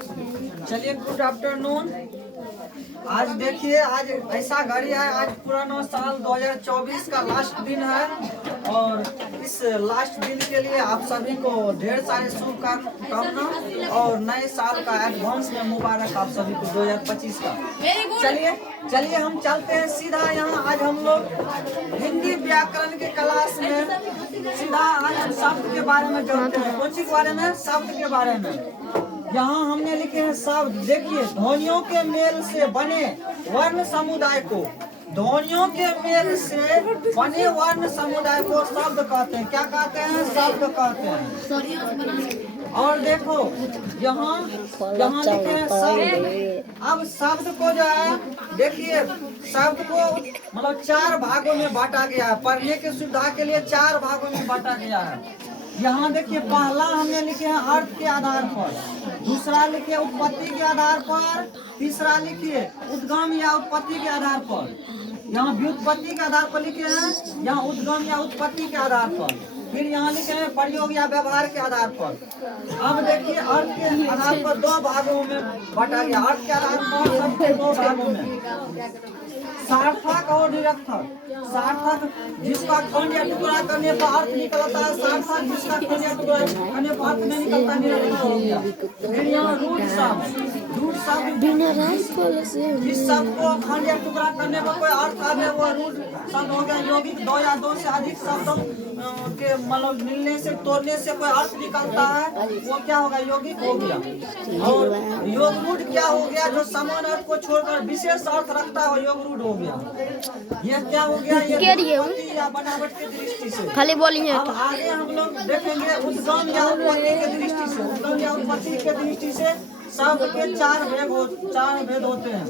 चलिए, good afternoon. आज देखिए, आज ऐसा घड़ी है, आज पुराना साल 2024 का लास्ट दिन है और इस लास्ट दिन के लिए आप सभी को ढेर सारे शुभकामना और नए साल का एडवांस में मुबारक आप सभी को 2025 का। चलिए हम चलते हैं सीधा। यहाँ आज हम लोग हिंदी व्याकरण के क्लास में सीधा आज हम शब्द के बारे में जानते हैं। कौन सी के बारे में? शब्द के बारे में। यहाँ हमने लिखे हैं शब्द। देखिए, ध्वनियों के मेल से बने वर्ण समुदाय को, ध्वनियों के मेल से बने वर्ण समुदाय को शब्द कहते हैं। क्या कहते हैं? शब्द कहते हैं। और देखो, यहाँ लिखे हैं शब्द। अब शब्द को जो है, देखिए, शब्द को मतलब 4 भागों में बांटा गया है। पढ़ने की सुविधा के लिए 4 भागों में बांटा गया है। यहाँ देखिए, पहला हमने लिखे हैं अर्थ के आधार पर, दूसरा लिखिए उत्पत्ति के आधार पर, तीसरा लिखिए उद्गम या उत्पत्ति के आधार पर। यहाँ व्युत्पत्ति के आधार पर लिखे हैं, यहाँ उद्गम या उत्पत्ति के आधार पर। फिर यहाँ लिखे हैं प्रयोग या व्यवहार के आधार पर। अब देखिए, अर्थ के आधार पर 2 भागों में बांटा गया। अर्थ के आधार पर सबके 2 भागों में, सार्थक और निरर्थक। सार्थक जिसका खंड या टुकड़ा करने पर अर्थ निकलता है, सार्थक जिसका खंड या टुकड़ा करने पर अर्थ नहीं निकलता, निरर्थक हो गया। फिर यहाँ रूढ़ शब्द जिस शब्द को खंड या टुकड़ा करने पर कोई अर्थ आवे वो रूढ़ शब्द हो गया। यौगिक 2 या 2 से अधिक शब्दों के मतलब मिलने से, तोड़ने से कोई अर्थ निकलता है, वो क्या होगा? यौगिक हो गया। और योग रूढ़ क्या हो गया? जो समान अर्थ को छोड़कर विशेष अर्थ रखता है, योग रूढ़ हो गया। ये क्या हो गया? ये उत्पत्ति या बनावट की दृष्टि से। खाली बोलिए। अब आगे हम लोग देखेंगे उद्गम या उत्पत्ति की दृष्टि से। उद्गम या उत्पत्ति की दृष्टि से शब्द के 4 भेद होते हैं।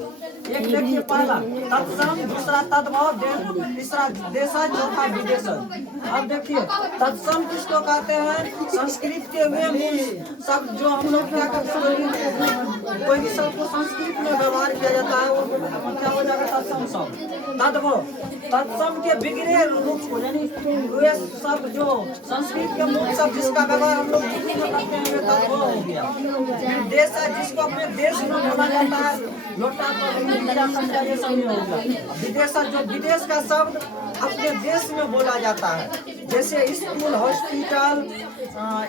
एक देखिए, पहला तत्सम, दूसरा तद्भव, तीसरा देशज, चौथा विदेशज। अब देखिए, तत्सम किसको कहते हैं? संस्कृत के वे मूल शब्द जो हम लोग क्या करते हैं, कोई भी शब्द को संस्कृत में व्यवहार किया जाता है, वो क्या हो जाएगा? तत्सम शब्द। तद्भव, तत्सम के बिगड़े रूप को, यानी वे शब्द जो संस्कृत के मूल शब्द जिसका व्यवहार हम लोग हिंदी में करते हैं, वे तद्भव हो गया। देशज, जिसको अपने देश में बोला जाता है, लोटा विदेशज, जो विदेश का शब्द अपने देश में बोला जाता है, जैसे स्कूल, हॉस्पिटल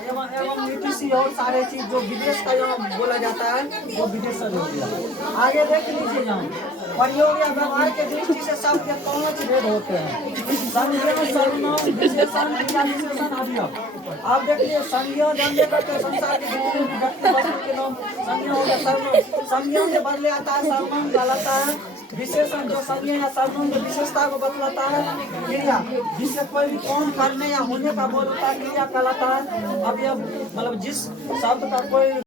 एवं नीति और सारे चीज जो विदेश का जो बोला जाता है, वो विदेशज हो गया। आगे देख लीजिए, यहाँ प्रयोग या व्यवहार के दृष्टि से शब्द के 5 भेद होते हैं। संज्ञा, सर्वनाम, विशेषण, विशेषण, अवयव। आप देखिए, संज्ञा जानते करते संसार के जितने भी व्यक्ति वस्तु के नाम संज्ञा हो गया। सर्वनाम संज्ञा के बदले आता है, सर्वनाम कहलाता है। विशेषण जो संज्ञा या सर्वनाम की विशेषता को बतलाता है। क्रिया जिससे कोई भी काम करने या होने का बोल होता है, क्रिया कहलाता है। अब यह मतलब जिस शब्द का कोई